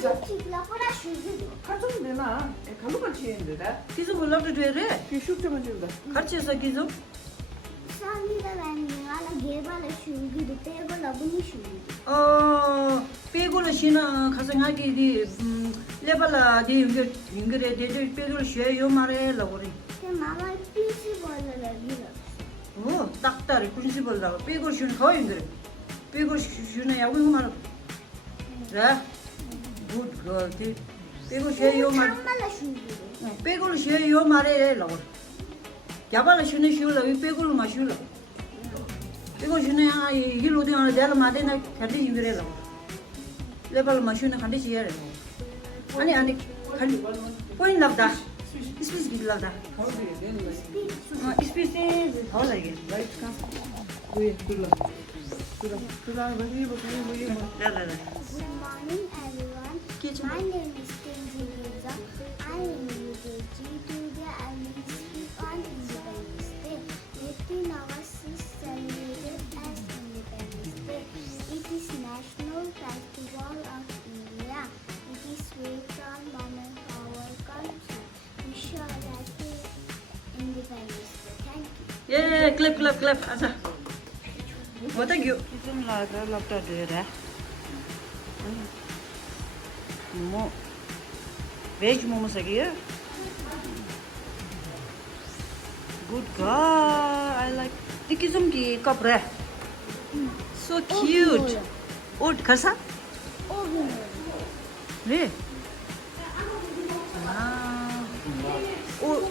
가져도 되나? 갈로만 치는데다. 기zo 몰라도 돼. 기숙 좀 해준다. 같이 해서 기zo. 빼고는 신아 가성하기 디 레발라 디 인그레 데들 빼고를 쉬어요 말해라 그래. 딱따리 프린시벌라 빼고 쉬는 거 인그레. 빼고 쉬는 야구 말. 자. 굿 걸. 빼고 쉬어요 말. 빼고를 쉬어요 말해라 그래. 야발라 쉬는 쉬울라 빼고를 마시울라. 이거 주네야 이길로 되는 데를 마대나 간디 인그래라. 레벨 마시는 간디 지야래. 아니 간디 포인 납다. 스피스 빌라다. 스피스 더 나게. 라이트 카. 왜 불러. 불러 많이 뭐 라라라. Good morning everyone. My name is Kenji Mirza. I am in UKG. Today I will speak on Independence Day. 18 August is celebrated as Independence Day. It is National Festival of India. It is way from one of our culture. Wish you a happy Independence Day. Thank you. 예, 클랩. 아자. 뭐다 교. 좀 라다 되라. 뭐 베이지 모모 사기야? Good God, I like. Iki some ki kapra. So cute. Oh, kasa? 네. 아. 오.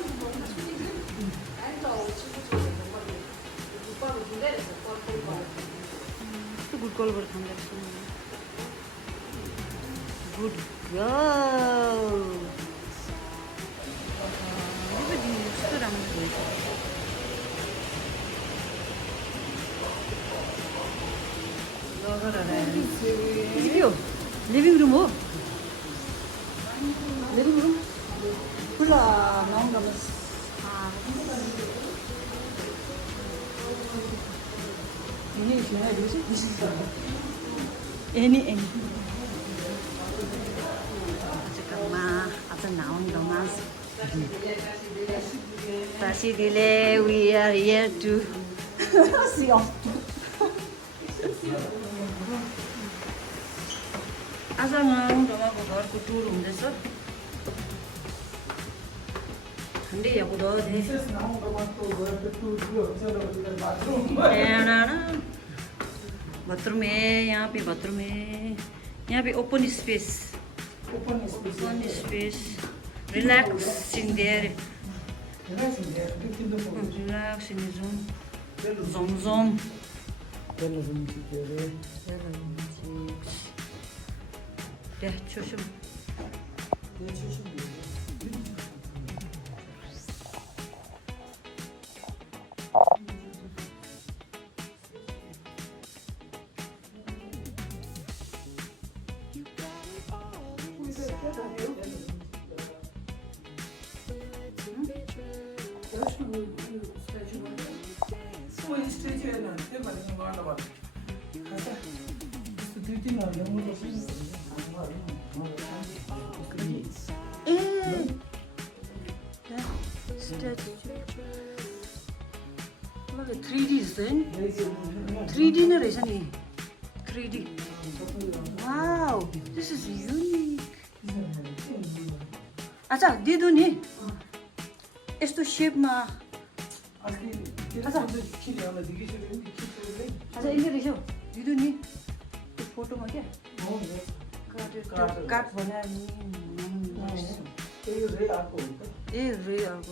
또 굿걸 버튼다. Good girl. 이거 진짜 이거 리빙룸 뭐? 리빙룸? 훌라 나온 거면 ini sebenarnya dulu sih ini sekarang ada naon mas pasti dile we are here to see off asa naon doma ko ghar ko tour hundesha ठंडी है खुदा they bathroom है यहाँ पे open space relaxing there relaxing zone 네, 조심. Look at 3D then. 3D na rin siya ni. 3D. Wow, this is unique. अच्छा they दो नि यस्तो शेपमा अच्छा यिनीहरू रहेछ दिदो नि त्यो फोटोमा क्या काट बनाएर ए रे अर्को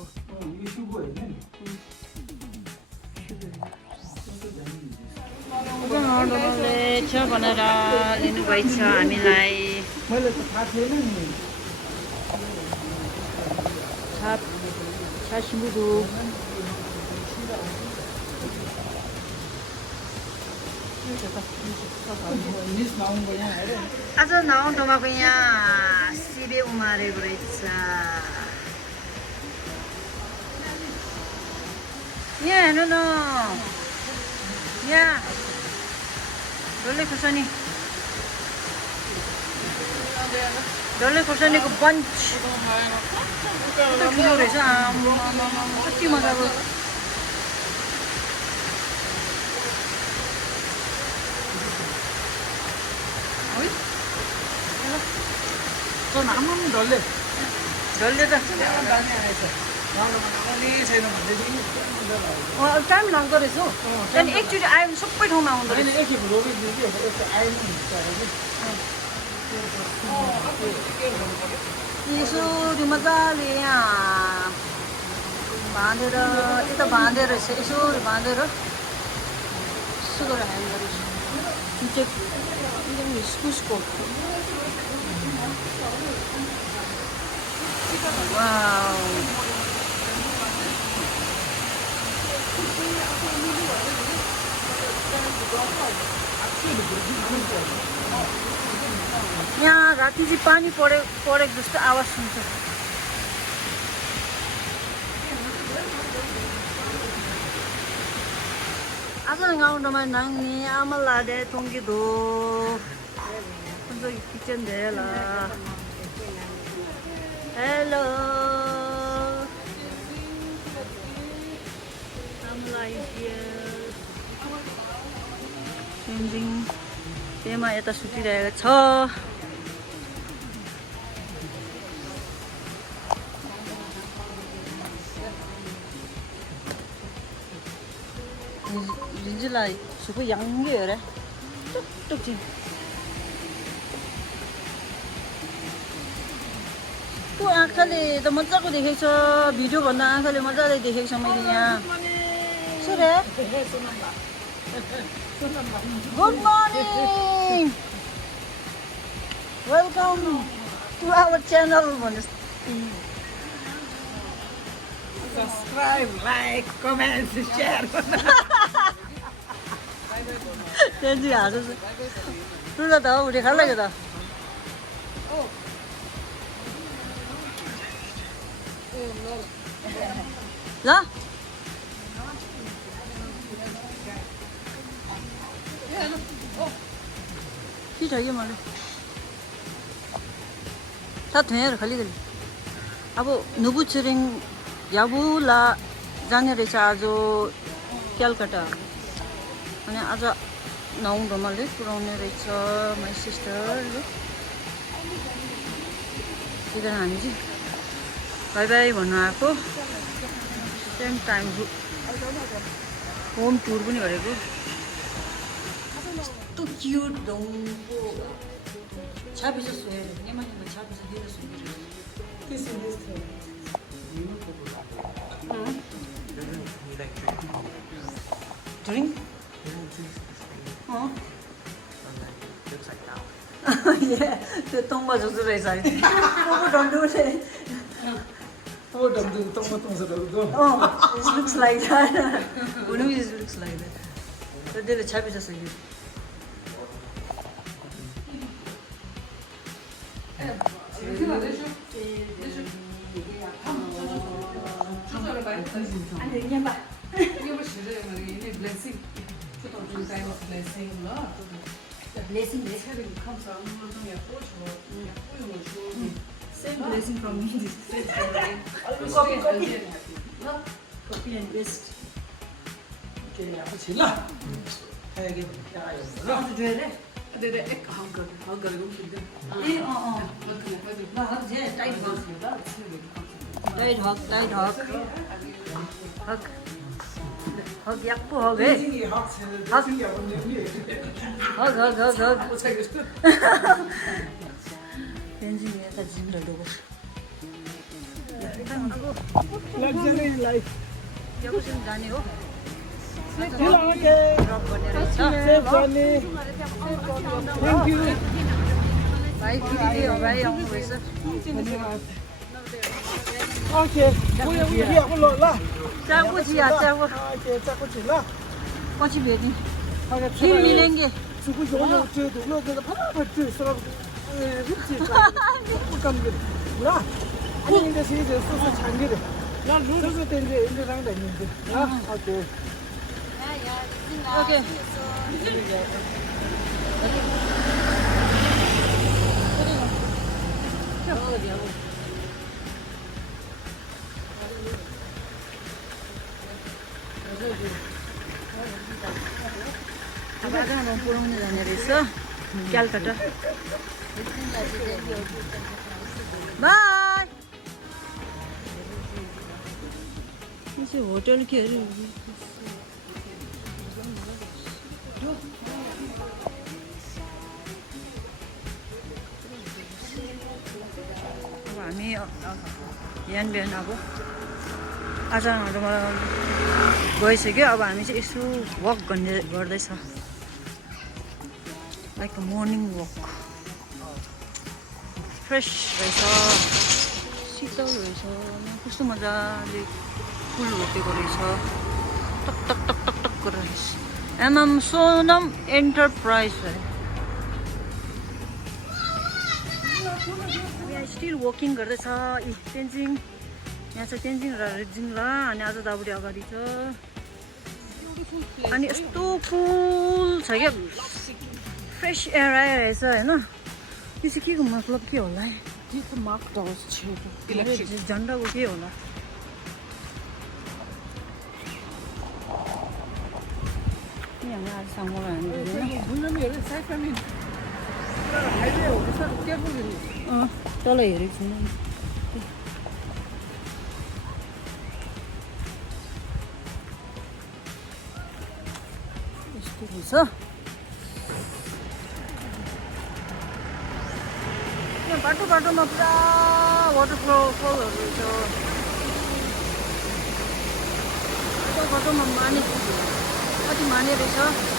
छ भनेर लिनुभएको छ हामीलाई मैले त थाहा थिएन नि 사시무도 आज नाउँ तपाईँको यहाँ सिबे उमारेको रहेछ यहाँ हेर्नु न यहाँ डल्लै खुर्सानी डल्ले खोर्सानीको बन्च कस्तो ठुलो रहेछ कति मजाको डल्ले डल्ले त टाइम लाग्दो रहेछ हौ त्यहाँदेखि एकचोटि आयो भने सबै ठाउँमा आउँदो रहेछ यसरी मजाले यहाँ बाँधेर यता बाँधेर रहेछ यसरी बाँधेर यसो गरेर ह्याङ गरेछ जुन चाहिँ एकदम इस्कुसको यहाँ राति चाहिँ पानी परेको जस्तो आवाज सुन्छ 아저는 가운데만 낭니 아말라데 동기도 혼자 kitchen 데라 hello Amla is here changing tema यता सुतिरहेको छ 진실라 저거 양계래 뚝뚝지 또 आँखाले त मजाको देखेको छ भिडियो भन्दा आँखाले मजाले देखेको छ मैले यहाँ सुरे good morning welcome to our channel भन्नुहोस् Subscribe, like, comment, share. त्यहाँदेखि हाँसो ल त उठे खाल लाग्यो त ल के छ यो मलाई 다 돼요 खाली अब नुबु छिरिङ याबुला जाने रहेछ आज कलकत्ता अनि आज नौडोमाले पुऱ्याउने रहेछ माई सिस्टरले त्यही कारण हामी चाहिँ बाई बाई भन्नु आएको सेम टाइम होम टुर पनि गरेको यस्तो क्युट ढङ्गको छापी चाहिँ सुहेर नेमानीमा छापी चाहिँ दिएर सुहेर drink? Yeah, the tongue was also raised. Oh, don't do it. Oh, don't do it. Oh, it looks like that. One it looks like that. So they're the chappies just like this. Blessing. Blessing, Blessing comes from same blessing from me. Copy and paste. Okay, apa sila? Kayak gitu. How to do it? Ada ek hug garung kita. Tight hug. Hug yakpo hug eh. Hug. Benji ya tajim dulu. Luxury life. Jago sini जाने हो. Okay. Safe journey. Thank you. Bye Kitty, bye आउँदैछ. धन्यवाद. Okay. Punya aku loh lah. चाकू जी आ चाकू. Okay, चाकू चला. पछि भेट्ने. फिर मिलेंगे. सुकु जोलो जोलो लो तो फटाफट सब रुचि काम कर. ला. अनि इंदा सी जस्तो छ छांगे रे. ला रुजो तेले इंदा रंग दाइने. ला. Okay. Okay. अब आज म पुऱ्याउन जाने रहेछ क्यालकाटा बाई यो चाहिँ होटल के अरे अब हामी बिहान बिहान अब आजहरूमा गइसक्यो अब हामी चाहिँ यसो वक गर्दैछ like a morning walk fresh रहेछ शीतल रहेछ कस्तो मजाले फुल रोपेको रहेछ टक टक टक टक टक गरेर एमएम सोनम एन्टरप्राइज स्टिल वकिङ गर्दैछ तेन्जिङ यहाँ चाहिँ तेन्जिङ र रेजिङ ल अनि आज दाबुडी अगाडि छ अनि यस्तो कुल छ क्या फ्रेस एयर आइरहेछ होइन यो चाहिँ के को मतलब के होला है झन्डाको के होला हामी आजसम्म तल हेरेको छैन यस्तो रहेछ यहाँ बाटो बाटोमा पुरा वाटरफलहरू रहेछ बाटो बाटोमा माने कति माने रहेछ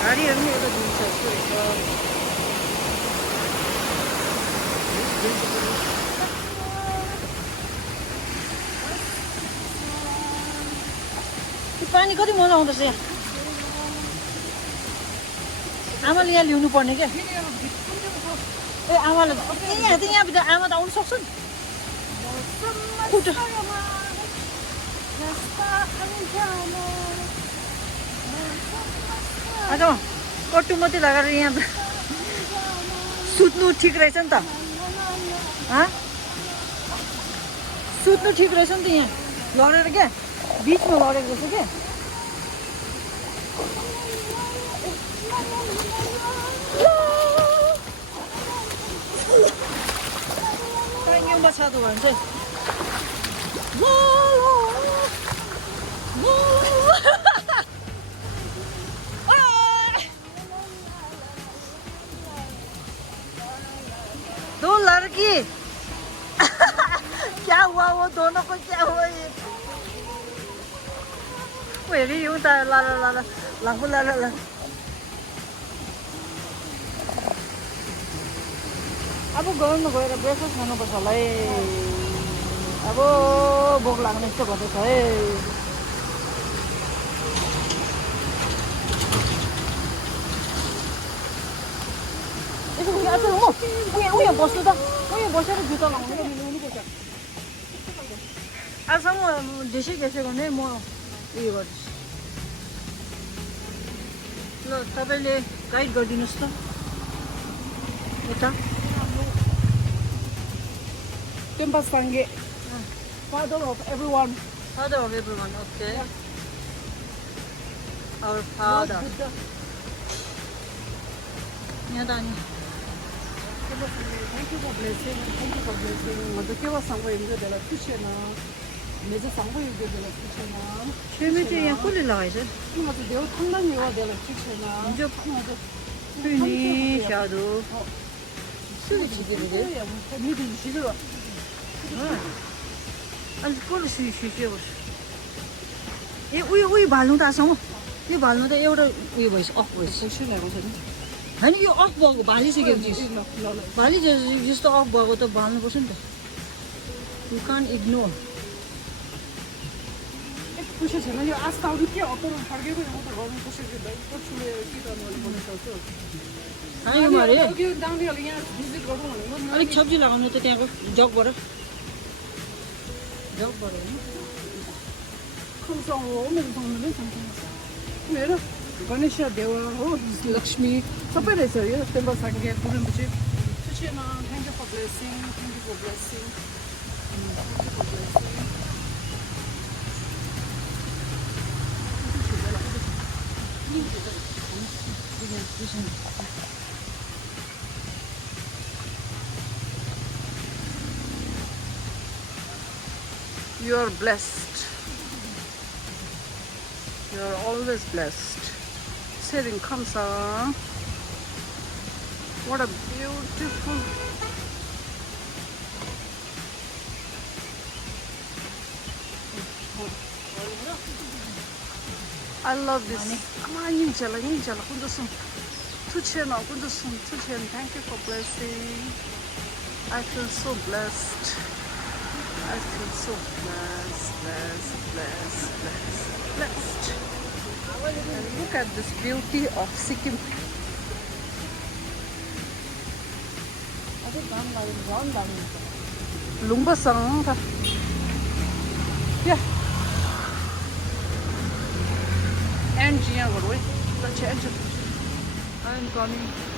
गाडीहरू पनि एउटा दिन्छ जस्तो रहेछ पानी कति मजा आउँदैछ यहाँ आमाले यहाँ ल्याउनु पर्ने क्या ए आमाले यहाँभित्र आमा त आउनु सक्छ नि आज कट्टु मात्रै लगाएर यहाँ सुत्नु ठिक रहेछ नि त सुत्नु ठिक रहेछ नि त यहाँ लडेर क्या बिचमा लडेको रहेछ क्या Yung basa to kan sir. दो लड़की क्या हुआ वो दोनों को क्या हुआ ये मेरी यूं था ला ला ला ला ला ला ला अब गाउँमा गएर ब्रेकफास्ट खानुपर्छ होला है अब भोक लाग्ने जस्तो गर्दैछ है उयो बस्नु त उयो बसेर जुत्ता लगाउनु पर्छ आजसम्म ढिसी घेसेको भने म उयो गर्छु ल तपाईँले गाइड गरिदिनुहोस् त यता Tempa Sange, father of everyone. Father of everyone, okay. Yeah. Our father. Yeah, Dani. Thank you for blessing. Thank you for blessing. Mother, give us some way to the kitchen. Major some way to the kitchen. Chemistry, yeah, fully lies. You must do Tangan, you are the kitchen. You pretty shadow. अलिक कसले सिक्यो ए उयो भाल्नु त आसँग यो भाल्नु त एउटा उयो भएछ अफ भएछ होइन यो अफ भएको भालिसकेको चिज भालि जस्तो अफ भएको त भाल्नुपर्छ नि त यु कान इग्नोर खुसी छैन यो आज त अरू के हप्तामा फर्केको म त गर्नु कसरी कसले के गर्नु भन्नु सक्छ खायो मारे यो दाउनेहरु यहाँ भिजिट गर्नु भनेको अलिक सब्जी लगाउनु त त्यहाँको जगबाट 감사하고 오늘도 정말 मेरा गणेश देव हो लक्ष्मी सबैले छ यो टेम्पल साके पुरुपछि सुचेमा thank you for blessing You are blessed. You are always blessed. Sering Kamsa. What a beautiful. I love this. Ninjala. Kundusum. Tuchen. Thank you for blessing. I feel so blessed. I feel so blessed. And look at this beauty of Sikkim. Lungbasang. Yeah. And I'm coming.